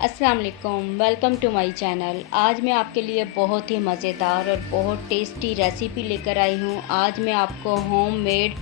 अस्सलाम वालेकुम, welcome to my channel. आज मैं आपके लिए बहुत ही मज़ेदार और बहुत टेस्टी रेसिपी लेकर आई हूँ। आज मैं आपको होममेड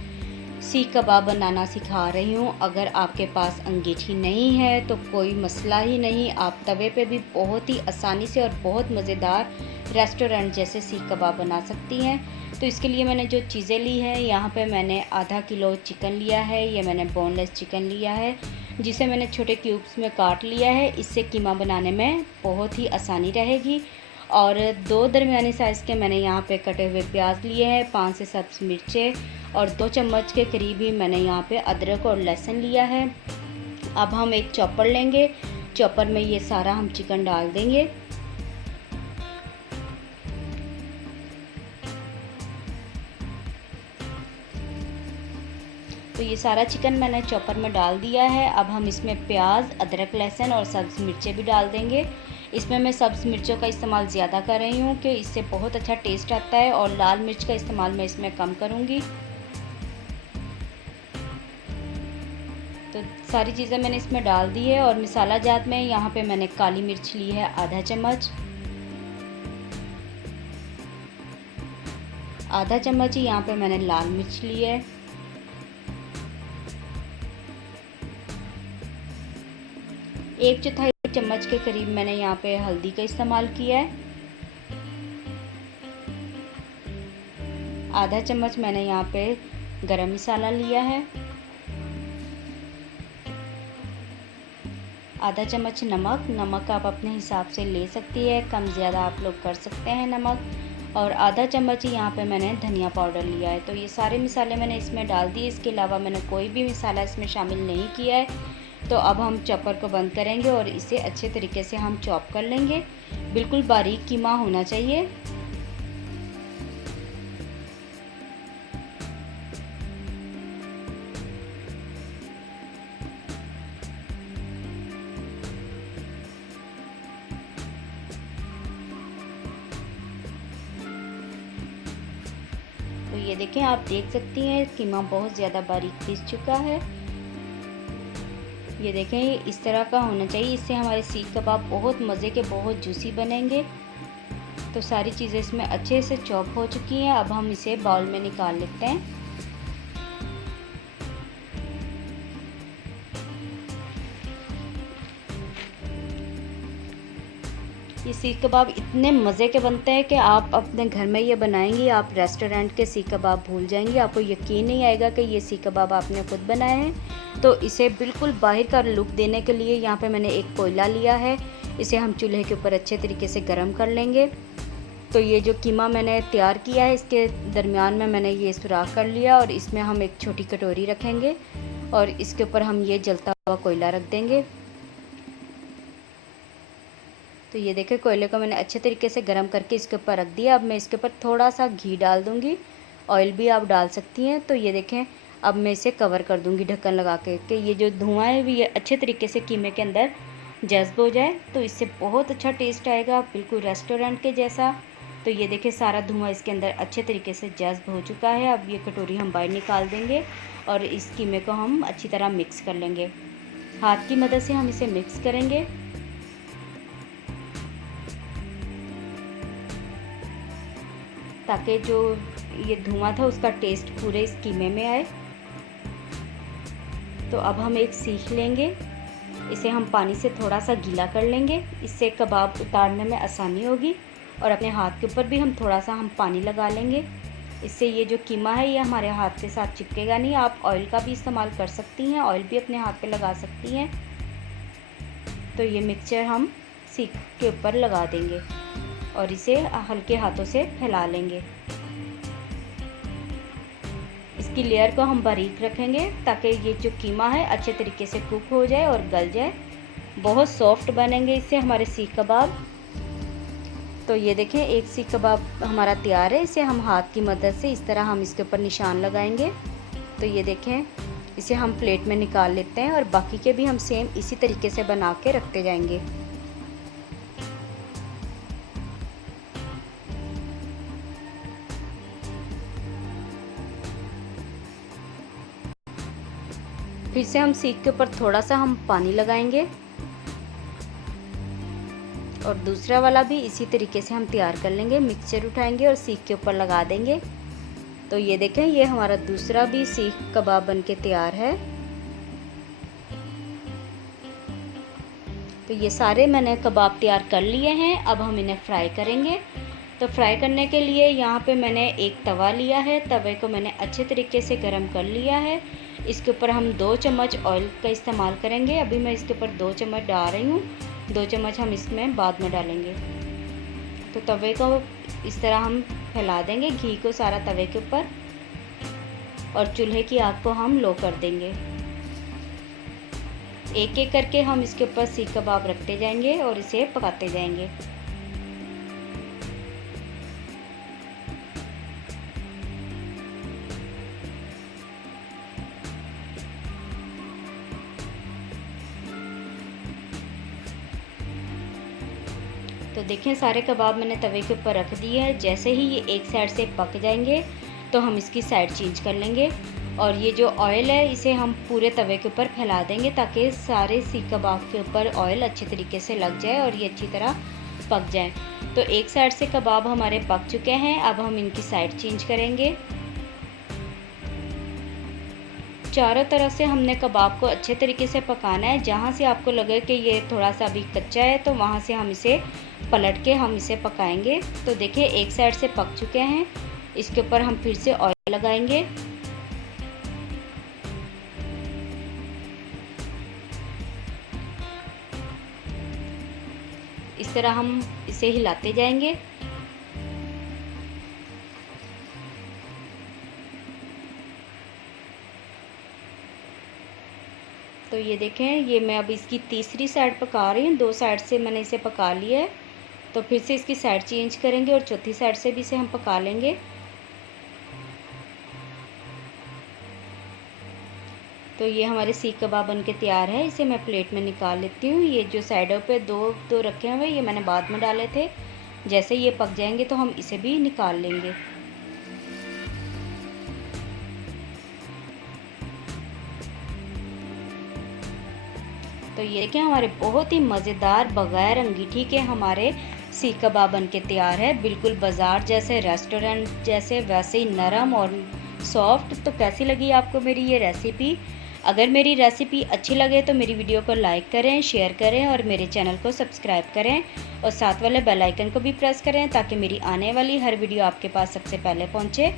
सीख कबाब बनाना सिखा रही हूँ। अगर आपके पास अंगीठी नहीं है तो कोई मसला ही नहीं, आप तवे पे भी बहुत ही आसानी से और बहुत मज़ेदार रेस्टोरेंट जैसे सीख कबाब बना सकती हैं। तो इसके लिए मैंने जो चीज़ें ली हैं, यहाँ पे मैंने आधा किलो चिकन लिया है। ये मैंने बोनलेस चिकन लिया है जिसे मैंने छोटे क्यूब्स में काट लिया है। इससे कीमा बनाने में बहुत ही आसानी रहेगी। और 2 दरमियानी साइज़ के मैंने यहाँ पे कटे हुए प्याज लिए हैं, 5 से 7 मिर्चें और 2 चम्मच के करीब ही मैंने यहाँ पे अदरक और लहसुन लिया है। अब हम एक चॉपर लेंगे, चॉपर में ये सारा हम चिकन डाल देंगे। तो ये सारा चिकन मैंने चॉपर में डाल दिया है। अब हम इसमें प्याज, अदरक, लहसुन और सब्ज़ मिर्चें भी डाल देंगे। इसमें मैं सब्ज़ मिर्चों का इस्तेमाल ज़्यादा कर रही हूँ कि इससे बहुत अच्छा टेस्ट आता है, और लाल मिर्च का इस्तेमाल मैं इसमें कम करूँगी। तो सारी चीज़ें मैंने इसमें डाल दी है। और मसाला जात में यहाँ पे मैंने काली मिर्च ली है आधा चम्मच ही यहाँ पे मैंने लाल मिर्च ली है। एक चौथाई चम्मच के करीब मैंने यहाँ पे हल्दी का इस्तेमाल किया है। आधा चम्मच मैंने यहाँ पे गरम मसाला लिया है। आधा चम्मच नमक आप अपने हिसाब से ले सकती है, कम ज़्यादा आप लोग कर सकते हैं नमक। और आधा चम्मच ही यहाँ पे मैंने धनिया पाउडर लिया है। तो ये सारे मसाले मैंने इसमें डाल दिए। इसके अलावा मैंने कोई भी मसाला इसमें शामिल नहीं किया है। तो अब हम चॉपर को बंद करेंगे और इसे अच्छे तरीके से हम चॉप कर लेंगे। बिल्कुल बारीक कीमा होना चाहिए। तो ये देखें, आप देख सकती हैं कीमा बहुत ज़्यादा बारीक पीस चुका है। ये देखें, इस तरह का होना चाहिए। इससे हमारे सीख कबाब बहुत मज़े के, बहुत जूसी बनेंगे। तो सारी चीज़ें इसमें अच्छे से चॉप हो चुकी हैं। अब हम इसे बाउल में निकाल लेते हैं। ये सीख कबाब इतने मज़े के बनते हैं कि आप अपने घर में ये बनाएंगी, आप रेस्टोरेंट के सीख कबाब भूल जाएंगी। आपको यकीन नहीं आएगा कि ये सीख कबाब आपने खुद बनाए हैं। तो इसे बिल्कुल बाहर का लुक देने के लिए यहाँ पे मैंने एक कोयला लिया है। इसे हम चूल्हे के ऊपर अच्छे तरीके से गर्म कर लेंगे। तो ये जो कीमा मैंने तैयार किया है, इसके दरमियान में मैंने ये सुराख कर लिया और इसमें हम एक छोटी कटोरी रखेंगे और इसके ऊपर हम ये जलता हुआ कोयला रख देंगे। तो ये देखें, कोयले को मैंने अच्छे तरीके से गर्म करके इसके ऊपर रख दिया। अब मैं इसके ऊपर थोड़ा सा घी डाल दूँगी, ऑयल भी आप डाल सकती हैं। तो ये देखें, अब मैं इसे कवर कर दूँगी ढक्कन लगा के कि ये जो धुआं है भी ये अच्छे तरीके से कीमे के अंदर जज्ब हो जाए। तो इससे बहुत अच्छा टेस्ट आएगा, बिल्कुल रेस्टोरेंट के जैसा। तो ये देखें, सारा धुआं इसके अंदर अच्छे तरीके से जज्ब हो चुका है। अब ये कटोरी हम बाहर निकाल देंगे और इस कीमे को हम अच्छी तरह मिक्स कर लेंगे। हाथ की मदद से हम इसे मिक्स करेंगे ताकि जो ये धुआं था उसका टेस्ट पूरे इस कीमे में आए। तो अब हम एक सीख लेंगे, इसे हम पानी से थोड़ा सा गीला कर लेंगे। इससे कबाब उतारने में आसानी होगी। और अपने हाथ के ऊपर भी हम थोड़ा सा हम पानी लगा लेंगे। इससे ये जो कीमा है ये हमारे हाथ के साथ चिपकेगा नहीं। आप ऑयल का भी इस्तेमाल कर सकती हैं, ऑयल भी अपने हाथ पे लगा सकती हैं। तो ये मिक्सचर हम सीख के ऊपर लगा देंगे और इसे हल्के हाथों से फैला लेंगे। इसकी लेयर को हम बारीक रखेंगे ताकि ये जो कीमा है अच्छे तरीके से कुक हो जाए और गल जाए। बहुत सॉफ्ट बनेंगे इससे हमारे सीख कबाब। तो ये देखें, एक सीख कबाब हमारा तैयार है। इसे हम हाथ की मदद से इस तरह हम इसके ऊपर निशान लगाएंगे। तो ये देखें, इसे हम प्लेट में निकाल लेते हैं और बाकी के भी हम सेम इसी तरीके से बना के रखते जाएंगे। फिर से हम सीख के ऊपर थोड़ा सा हम पानी लगाएंगे और दूसरा वाला भी इसी तरीके से हम तैयार कर लेंगे। मिक्सचर उठाएंगे और सीख के ऊपर लगा देंगे। तो ये देखें, ये हमारा दूसरा भी सीख कबाब बनके तैयार है। तो ये सारे मैंने कबाब तैयार कर लिए हैं। अब हम इन्हें फ्राई करेंगे। तो फ्राई करने के लिए यहाँ पे मैंने एक तवा लिया है। तवे को मैंने अच्छे तरीके से गर्म कर लिया है। इसके ऊपर हम 2 चम्मच ऑयल का इस्तेमाल करेंगे। अभी मैं इसके ऊपर 2 चम्मच डाल रही हूँ। 2 चम्मच हम इसमें बाद में डालेंगे। तो तवे को इस तरह हम फैला देंगे, घी को सारा तवे के ऊपर, और चूल्हे की आग को हम लो कर देंगे। एक एक करके हम इसके ऊपर सीख कबाब रखते जाएंगे और इसे पकाते जाएंगे। तो देखें, सारे कबाब मैंने तवे के ऊपर रख दिए हैं। जैसे ही ये एक साइड से पक जाएंगे तो हम इसकी साइड चेंज कर लेंगे। और ये जो ऑयल है इसे हम पूरे तवे के ऊपर फैला देंगे ताकि सारे सीख कबाब के ऊपर ऑयल अच्छे तरीके से लग जाए और ये अच्छी तरह पक जाए। तो एक साइड से कबाब हमारे पक चुके हैं। अब हम इनकी साइड चेंज करेंगे। चारों तरफ से हमने कबाब को अच्छे तरीके से पकाना है। जहाँ से आपको लगे कि ये थोड़ा सा अभी कच्चा है तो वहाँ से हम इसे पलट के हम इसे पकाएंगे। तो देखिए, एक साइड से पक चुके हैं। इसके ऊपर हम फिर से ऑयल लगाएंगे। इस तरह हम इसे हिलाते जाएंगे। तो ये देखें, ये मैं अब इसकी तीसरी साइड पका रही हूँ। 2 साइड से मैंने इसे पका लिया है। तो फिर से इसकी साइड चेंज करेंगे और चौथी साइड से भी इसे हम पका लेंगे। तो ये हमारे सीख कबाब बनके तैयार है। इसे मैं प्लेट में निकाल लेती हूँ। ये जो साइडों पे दो रखे हुए, ये मैंने बाद में डाले थे। जैसे ये पक जाएंगे तो हम इसे भी निकाल लेंगे। तो ये देखें, हमारे बहुत ही मज़ेदार बग़ैर अंगीठी के हमारे सीख कबाब बनके तैयार है। बिल्कुल बाज़ार जैसे, रेस्टोरेंट जैसे, वैसे ही नरम और सॉफ्ट। तो कैसी लगी आपको मेरी ये रेसिपी? अगर मेरी रेसिपी अच्छी लगे तो मेरी वीडियो को लाइक करें, शेयर करें और मेरे चैनल को सब्सक्राइब करें और साथ वाले बेल आइकन को भी प्रेस करें ताकि मेरी आने वाली हर वीडियो आपके पास सबसे पहले पहुंचे,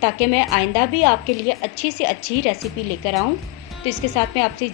ताकि मैं आइंदा भी आपके लिए अच्छी से अच्छी रेसिपी लेकर आऊं। तो इसके साथ मैं आपसे